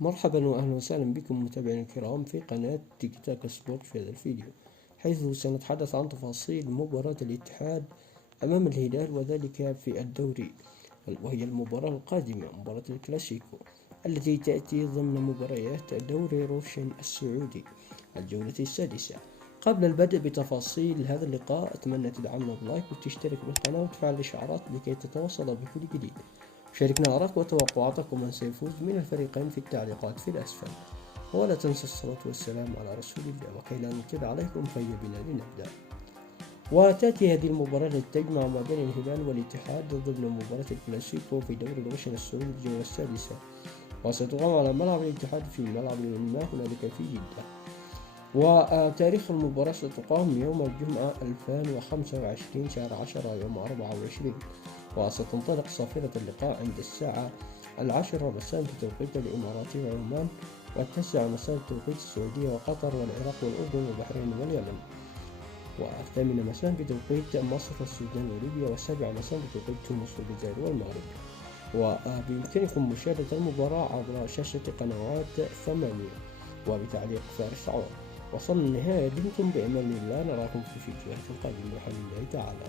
مرحبا وأهلا وسهلا بكم متابعينا الكرام في قناة تيك تاك سبورت في هذا الفيديو، حيث سنتحدث عن تفاصيل مباراة الاتحاد أمام الهلال وذلك في الدوري، وهي المباراة القادمة مباراة الكلاسيكو التي تأتي ضمن مباريات دوري روشن السعودي الجولة السادسة. قبل البدء بتفاصيل هذا اللقاء أتمنى تدعمنا بلايك وتشترك بالقناة وتفعل الإشعارات لكي تتوصل بكل جديد. شاركنا آراءك وتوقعاتك ومن سيفوز من الفريقين في التعليقات في الأسفل، ولا تنسى الصلاة والسلام على رسول الله. وكي لا نطيل عليكم فهيا بنا لنبدأ. وتأتي هذه المباراة التي تجمع ما بين الهلال والاتحاد ضمن مباراة الكلاسيكو في دوري الروشن السعودي الجولة السادسة، وستقام على ملعب الاتحاد في ملعب ما هنالك في جدة. وتاريخ المباراة ستقام يوم الجمعة 2025 شهر 10 يوم 24، وستنطلق صافرة اللقاء عند الساعة 10 مساء في توقيت الإمارات وعمان، والتاسعة مساء في توقيت السعودية وقطر والعراق والأردن والبحرين واليمن، والثامنة مساء في توقيت مصر والسودان وليبيا، والسابعة مساء في توقيت تونس والجزائر والمغرب. وبإمكانكم مشاهدة المباراة عبر شاشة قنوات 8 وبتعليق فارس عوض. وصلنا لنهاية، دمتم بأمان الله، نراكم في الفيديوهات القادمة بحول الله تعالى.